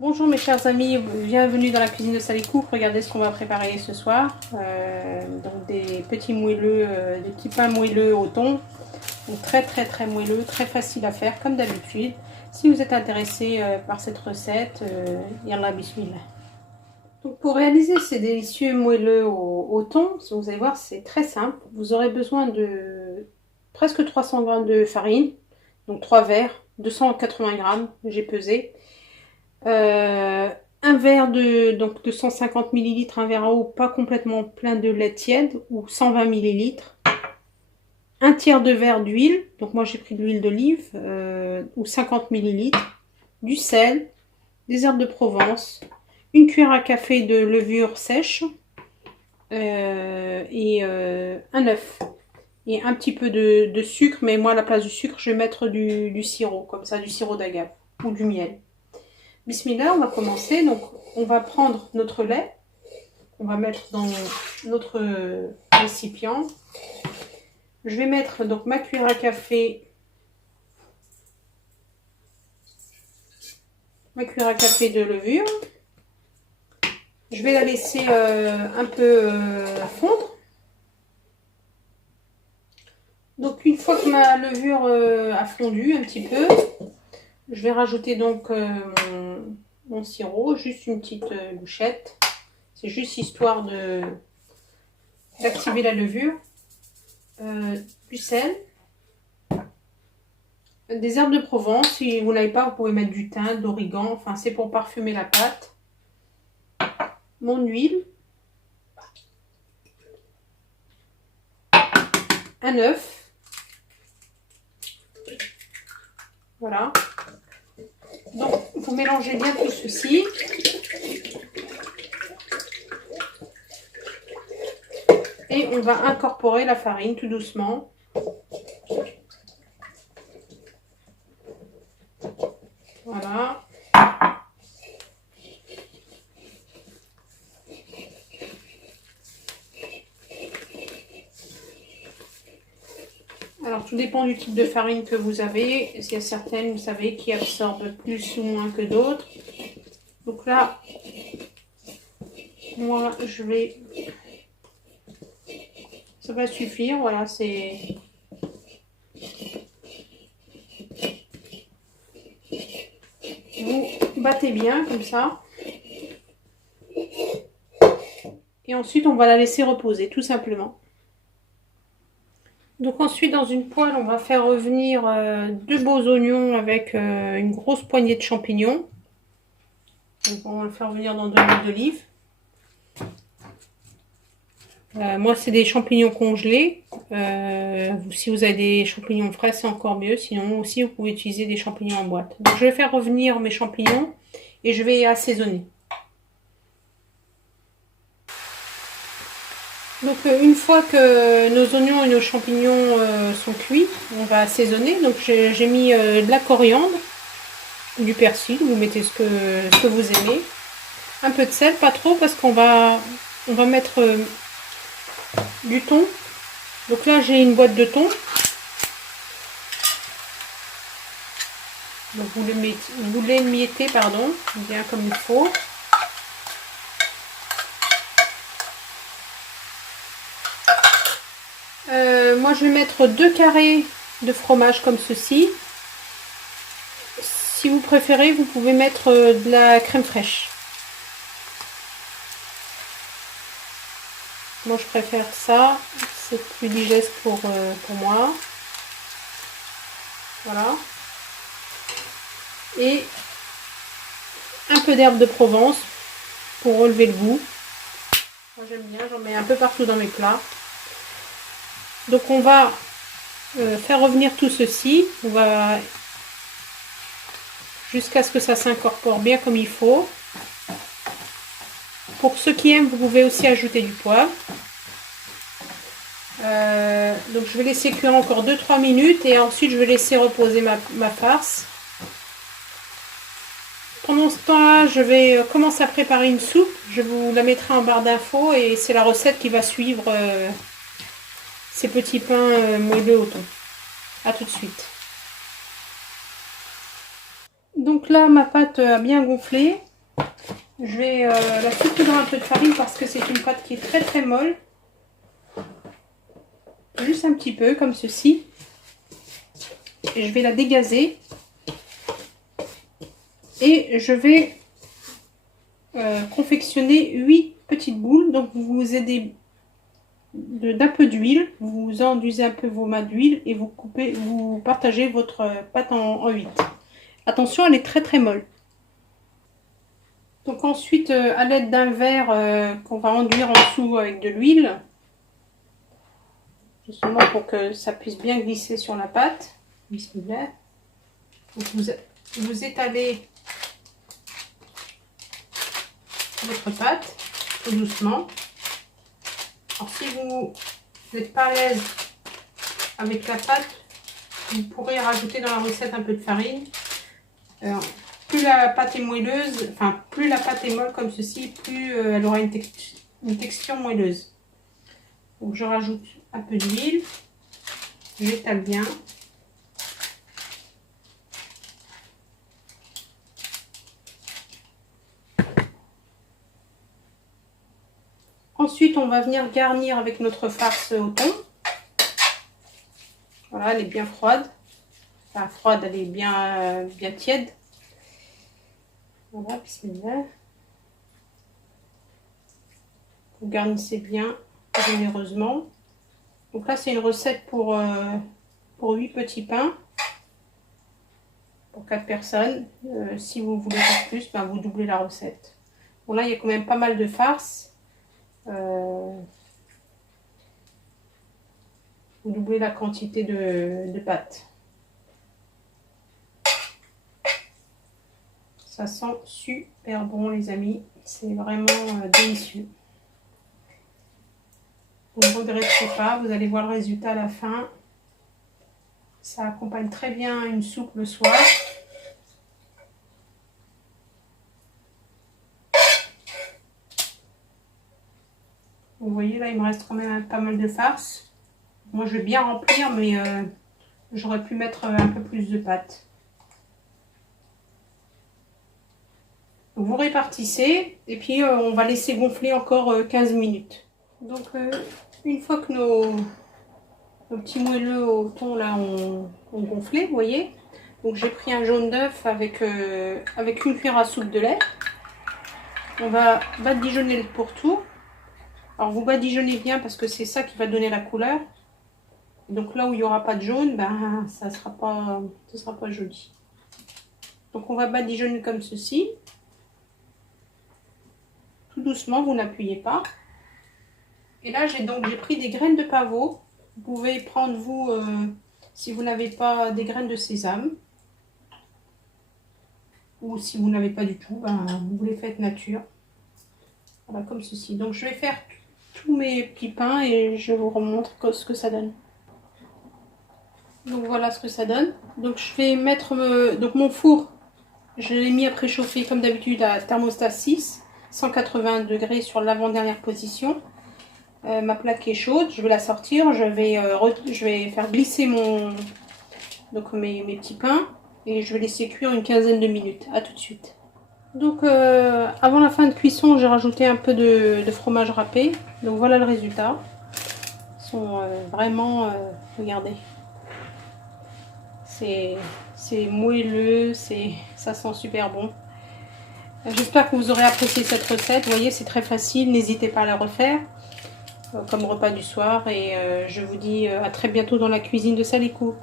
Bonjour mes chers amis, bienvenue dans la cuisine de Sally Cook. Regardez ce qu'on va préparer ce soir. Donc des petits moelleux, des petits pains moelleux au thon. Donc très moelleux, très facile à faire comme d'habitude. Si vous êtes intéressé par cette recette, yallah bismillah. Donc pour réaliser ces délicieux moelleux au thon, vous allez voir c'est très simple. Vous aurez besoin de presque 300 g de farine, donc 3 verres, 280 g, j'ai pesé. Un verre de 150 millilitres, un verre à eau pas complètement plein de lait tiède ou 120 millilitres. Un tiers de verre d'huile, donc moi j'ai pris de l'huile d'olive ou 50 millilitres. Du sel, des herbes de Provence, une cuillère à café de levure sèche et un œuf. Et un petit peu de sucre, mais moi à la place du sucre je vais mettre du sirop, comme ça, du sirop d'agave ou du miel. Bismillah, on va commencer. Donc, on va prendre notre lait, on va mettre dans notre récipient. Je vais mettre donc ma cuillère à café, de levure. Je vais la laisser un peu fondre. Donc, une fois que ma levure a fondu un petit peu, je vais rajouter donc mon sirop, juste une petite bouchette. C'est juste histoire d'activer la levure. Du sel, des herbes de Provence. Si vous n'avez pas, vous pouvez mettre du thym, d'origan. Enfin, c'est pour parfumer la pâte. Mon huile. Un œuf. Voilà. Donc, vous mélangez bien tout ceci. Et on va incorporer la farine tout doucement. Voilà. Alors, tout dépend du type de farine que vous avez. Il y a certaines, vous savez, qui absorbent plus ou moins que d'autres. Donc là, moi, je vais... Ça va suffire, voilà, c'est... Vous battez bien, comme ça. Et ensuite, on va la laisser reposer, tout simplement. Donc ensuite, dans une poêle, on va faire revenir 2 beaux oignons avec une grosse poignée de champignons. Donc on va le faire revenir dans de l'huile d'olive. Moi, c'est des champignons congelés. Si vous avez des champignons frais, c'est encore mieux. Sinon, aussi, vous pouvez utiliser des champignons en boîte. Donc, je vais faire revenir mes champignons et je vais assaisonner. Donc, une fois que nos oignons et nos champignons sont cuits, on va assaisonner. Donc, j'ai mis de la coriandre, du persil. Vous mettez ce que vous aimez. Un peu de sel, pas trop, parce qu'on va mettre du thon. Donc là, j'ai une boîte de thon. Donc vous l'émiettez, pardon, bien comme il faut. Moi, je vais mettre 2 carrés de fromage comme ceci. Si vous préférez, vous pouvez mettre de la crème fraîche. Moi, je préfère ça. C'est plus digeste pour moi. Voilà. Et un peu d'herbe de Provence pour relever le goût. Moi, j'aime bien, j'en mets un peu partout dans mes plats. Donc, on va faire revenir tout ceci. On va jusqu'à ce que ça s'incorpore bien comme il faut. Pour ceux qui aiment, vous pouvez aussi ajouter du poivre. Donc je vais laisser cuire encore 2-3 minutes et ensuite je vais laisser reposer ma farce. Pendant ce temps-là, je vais commencer à préparer une soupe. Je vous la mettrai en barre d'infos et c'est la recette qui va suivre ces petits pains moelleux au thon. A tout de suite. Donc là, ma pâte a bien gonflé. Je vais la saupoudrer un peu de farine parce que c'est une pâte qui est très très molle. Juste un petit peu comme ceci. Et je vais la dégazer. Et je vais confectionner 8 petites boules. Donc vous aidez d'un peu d'huile. Vous enduisez un peu vos mains d'huile et vous partagez votre pâte en 8. Attention, elle est très très molle. Donc ensuite, à l'aide d'un verre qu'on va enduire en dessous avec de l'huile, justement pour que ça puisse bien glisser sur la pâte. Bismillah. Donc vous étalez votre pâte tout doucement. Alors si vous n'êtes pas à l'aise avec la pâte, vous pourrez rajouter dans la recette un peu de farine. Alors, plus la pâte est moelleuse, enfin plus la pâte est molle comme ceci, plus elle aura une texture moelleuse. Donc je rajoute un peu d'huile, j'étale bien. Ensuite on va venir garnir avec notre farce au thon. Voilà, elle est bien froide. Enfin froide, elle est bien tiède. Voilà, bismillah. Vous garnissez bien généreusement. Donc là, c'est une recette pour 8 petits pains. Pour 4 personnes. Si vous voulez faire plus, ben, vous doublez la recette. Bon, là, il y a quand même pas mal de farce. Vous doublez la quantité de pâte. Ça sent super bon, les amis. C'est vraiment délicieux. Vous ne regretterez pas. Vous allez voir le résultat à la fin. Ça accompagne très bien une soupe le soir. Vous voyez, là, il me reste quand même pas mal de farce. Moi, je vais bien remplir, mais j'aurais pu mettre un peu plus de pâte. Donc, vous répartissez et puis on va laisser gonfler encore 15 minutes. Donc, une fois que nos petits moelleux au thon là ont gonflé, vous voyez. Donc, j'ai pris un jaune d'œuf avec une cuillère à soupe de lait. On va badigeonner le pourtour. Alors, vous badigeonnez bien parce que c'est ça qui va donner la couleur. Donc là où il n'y aura pas de jaune, ben, ça sera pas joli. Donc on va badigeonner comme ceci. Tout doucement, vous n'appuyez pas. Et là, j'ai pris des graines de pavot. Vous pouvez prendre, vous, si vous n'avez pas des graines de sésame. Ou si vous n'avez pas du tout, ben, vous les faites nature. Voilà, comme ceci. Donc je vais faire tous mes petits pains et je vous remontre ce que ça donne. Donc voilà ce que ça donne. Donc je vais mettre donc mon four. Je l'ai mis à préchauffer comme d'habitude à thermostat 6, 180 degrés sur l'avant-dernière position. Ma plaque est chaude, je vais la sortir, je vais faire glisser mes petits pains et je vais laisser cuire une quinzaine de minutes. À tout de suite. Donc avant la fin de cuisson, j'ai rajouté un peu de fromage râpé. Donc voilà le résultat. Ils sont vraiment, regardez. C'est moelleux, ça sent super bon. J'espère que vous aurez apprécié cette recette. Vous voyez, c'est très facile. N'hésitez pas à la refaire comme repas du soir. Et je vous dis à très bientôt dans la cuisine de Sally Cook.